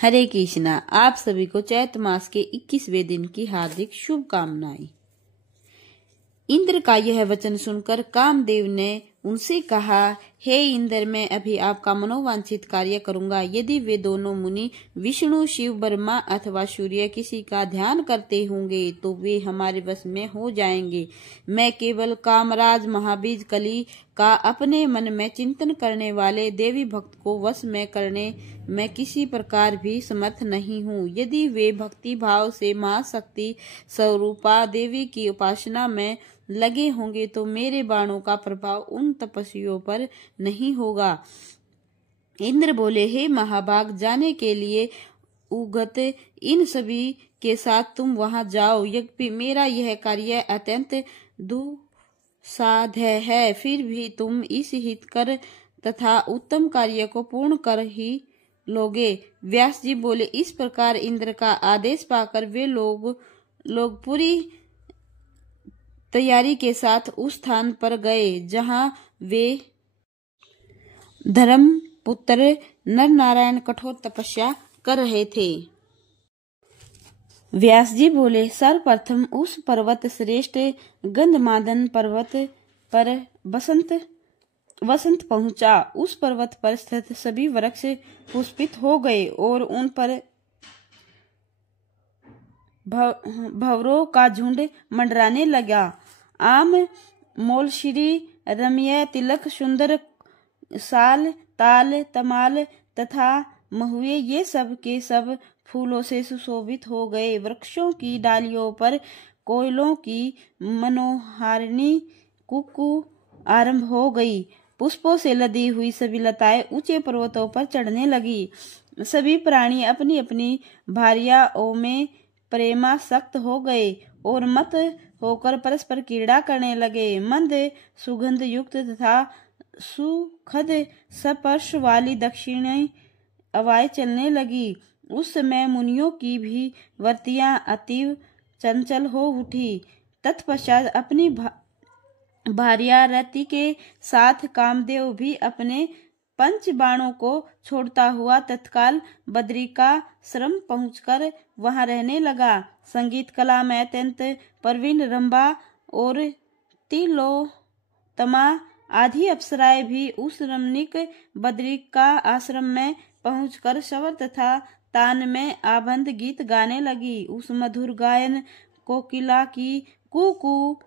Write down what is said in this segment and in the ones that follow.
हरे कृष्णा। आप सभी को चैत मास के 21वें दिन की हार्दिक शुभकामनाएं। इंद्र का यह वचन सुनकर कामदेव ने उनसे कहा, हे इंद्र, मैं अभी आपका मनोवांछित कार्य करूंगा। यदि वे दोनों मुनि विष्णु, शिव, ब्रह्मा अथवा सूर्य किसी का ध्यान करते होंगे तो वे हमारे वश में हो जाएंगे। मैं केवल कामराज महाबीज कली का अपने मन में चिंतन करने वाले देवी भक्त को वश में करने में किसी प्रकार भी समर्थ नहीं हूँ। यदि वे भक्ति भाव से महाशक्ति स्वरूपा देवी की उपासना में लगे होंगे तो मेरे बाणों का प्रभाव उन तपस्वियों पर नहीं होगा। इंद्र बोले, हे महाभाग, जाने के लिए उगत इन सभी के साथ तुम वहां जाओ। यद्यपि मेरा यह कार्य अत्यंत दुस्साध्य है, फिर भी तुम इस हितकर तथा उत्तम कार्य को पूर्ण कर ही लोगे। व्यास जी बोले, इस प्रकार इंद्र का आदेश पाकर वे लोग पूरी तैयारी के साथ उस स्थान पर गए जहां वे धर्मपुत्र नर नारायण कठोर तपस्या कर रहे थे। व्यास जी बोले, सर्वप्रथम उस पर्वत श्रेष्ठ गंधमादन पर्वत पर वसंत पहुंचा। उस पर्वत पर स्थित सभी वृक्ष पुष्पित हो गए और उन पर भंवरों का झुंड मंडराने लगा। आम, मोलश्री, रम्य, तिलक, सुंदर, साल, ताल, तमाल तथा महुए ये सब के सब फूलों से सुशोभित हो गए। वृक्षों की डालियों पर कोयलों की मनोहारिणी कुकू आरंभ हो गई। पुष्पों से लदी हुई सभी लताएं ऊंचे पर्वतों पर चढ़ने लगी। सभी प्राणी अपनी अपनी भार्याओं में प्रेमासक्त हो गए और मत होकर परस्पर क्रीड़ा करने लगे। मंद सुगंध युक्त तथा सुखद स्पर्श वाली दक्षिणी हवाएं चलने लगी। उस समय मुनियों की भी वृत्तियां अतीव चंचल हो उठी। तत्पश्चात अपनी भार्या रति के साथ कामदेव भी अपने पंच बाणों को छोड़ता हुआ तत्काल बद्रिकाश्रम पहुंचकर वहां रहने लगा। संगीत कला में अत्यंत प्रवीण रंभा और तिलोत्तमा आदि अप्सराएं भी उस रमणीक बद्रिका आश्रम में पहुंचकर स्वर तथा तान में आबद्ध गीत गाने लगी। उस मधुर गायन कोकिला की कू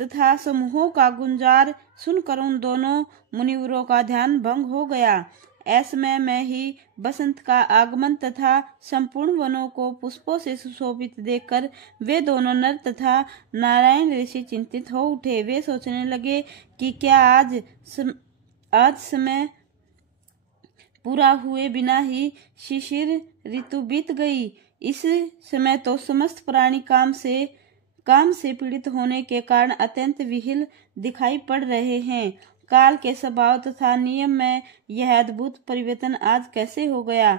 तथा समूहों का गुंजार सुनकर उन दोनों मुनिवरों का ध्यान भंग हो गया। ऐसे में ही बसंत का आगमन तथा संपूर्ण वनों को पुष्पों से सुशोभित देखकर वे दोनों नर तथा नारायण ऋषि चिंतित हो उठे। वे सोचने लगे कि क्या आज समय पूरा हुए बिना ही शिशिर ऋतु बीत गई। इस समय तो समस्त प्राणी काम से पीड़ित होने के कारण अत्यंत विहिल दिखाई पड़ रहे हैं। काल के स्वभाव तथा नियम में यह अद्भुत परिवर्तन आज कैसे हो गया।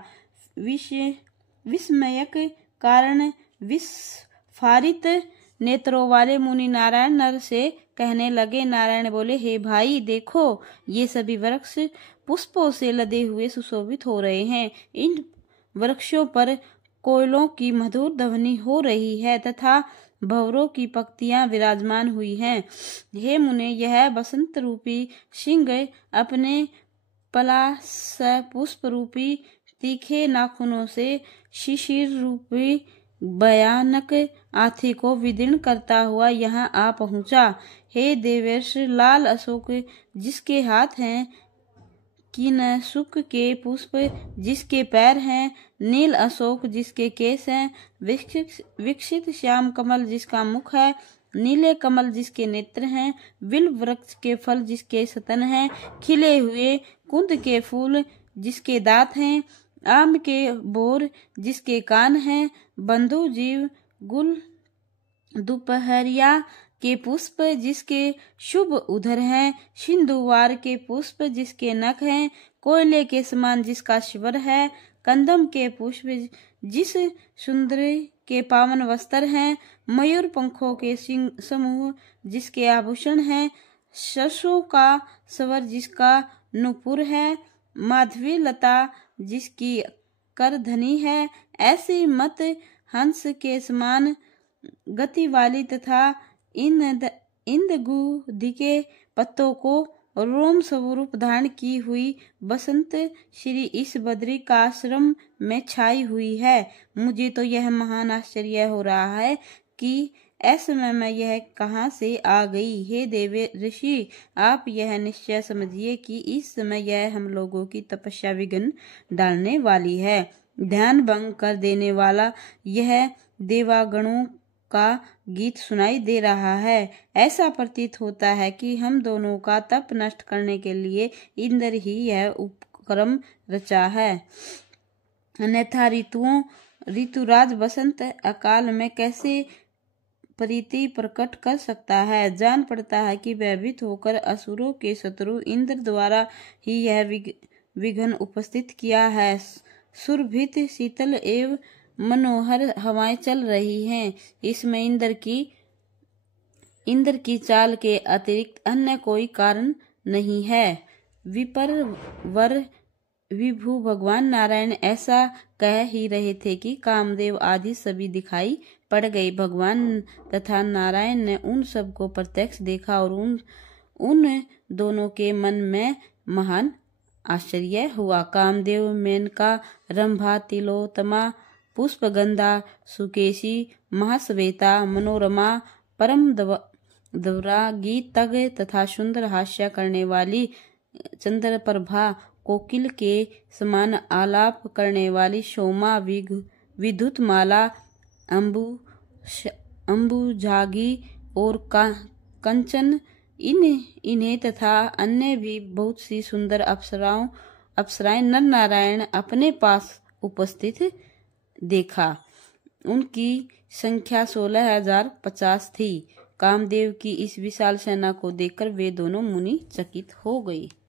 विस्मयक कारण विस्फारित नेत्रों वाले मुनि नारायण नर से कहने लगे। नारायण बोले, हे भाई, देखो, ये सभी वृक्ष पुष्पों से लदे हुए सुशोभित हो रहे हैं। इन वृक्षों पर कोयलों की मधुर ध्वनि हो रही है तथा भंवरों की पंक्तियां विराजमान हुई हैं। हे मुने, यह बसंत रूपी सिंह अपने पलाश पुष्प रूपी तीखे नाखूनों से शिशिर रूपी भयानक हाथी को विदीर्ण करता हुआ यहाँ आ पहुंचा। हे देवर्ष, लाल अशोक जिसके हाथ हैं, किनसुक के पुष्प जिसके पैर हैं, नील अशोक जिसके केस हैं, विकसित श्याम कमल जिसका मुख है, नीले कमल जिसके नेत्र हैं, बिल्व वृक्ष के फल जिसके स्तन हैं, खिले हुए कुंद के फूल जिसके दांत हैं, आम के बोर जिसके कान हैं, बंधु जीव गुल दोपहरिया के पुष्प जिसके शुभ उदर हैं, सिंधुवार के पुष्प जिसके नख हैं, कोयले के समान जिसका शिवर है, कंदम के पुष्प जिस सुंदरी के पावन वस्त्र हैं, मयूर पंखों के समूह जिसके आभूषण हैं, सरसों का स्वर जिसका नुपुर है, माधवी लता जिसकी करधनी है, ऐसी मत हंस के समान गति वाली तथा इंदगु के पत्तों को रोम स्वरूप धारण की हुई बसंत श्री इस बद्री का आश्रम में छाई हुई है। मुझे तो यह महान आश्चर्य हो रहा है कि ऐसे में यह कहाँ से आ गई। हे देव ऋषि, आप यह निश्चय समझिए कि इस समय यह हम लोगों की तपस्या विघ्न डालने वाली है। ध्यान भंग कर देने वाला यह देवागणों का गीत सुनाई दे रहा है। ऐसा प्रतीत होता है कि हम दोनों का तप नष्ट करने के लिए इंद्र ही यह उपक्रम रचा है, अन्यथा ऋतुराज बसंत अकाल में कैसे प्रीति प्रकट कर सकता है। जान पड़ता है कि भयभीत होकर असुरों के शत्रु इंद्र द्वारा ही यह विघ्न उपस्थित किया है। सुरभित शीतल एवं मनोहर हवाएं चल रही हैं। इसमें इंद्र की चाल के अतिरिक्त अन्य कोई कारण नहीं है। विपर वर विभु भगवान नारायण ऐसा कह ही रहे थे कि कामदेव आदि सभी दिखाई पड़ गए। भगवान तथा नारायण ने उन सबको प्रत्यक्ष देखा और उन दोनों के मन में महान आश्चर्य हुआ। कामदेव, मेनका, रंभा, तिलोत्तमा, पुष्पगंधा, सुकेशी, महाश्वेता, मनोरमा, परम द्वारा, गीतज्ञ तथा सुंदर हास्य करने वाली चंद्रप्रभा, कोकिल के समान आलाप करने वाली सोमा, विद्युतमाला, अंबुजागी और कंचन, इन्हें तथा अन्य भी बहुत सी सुंदर अप्सराएं नर नारायण अपने पास उपस्थित देखा। उनकी संख्या 16,050 थी। कामदेव की इस विशाल सेना को देखकर वे दोनों मुनि चकित हो गई।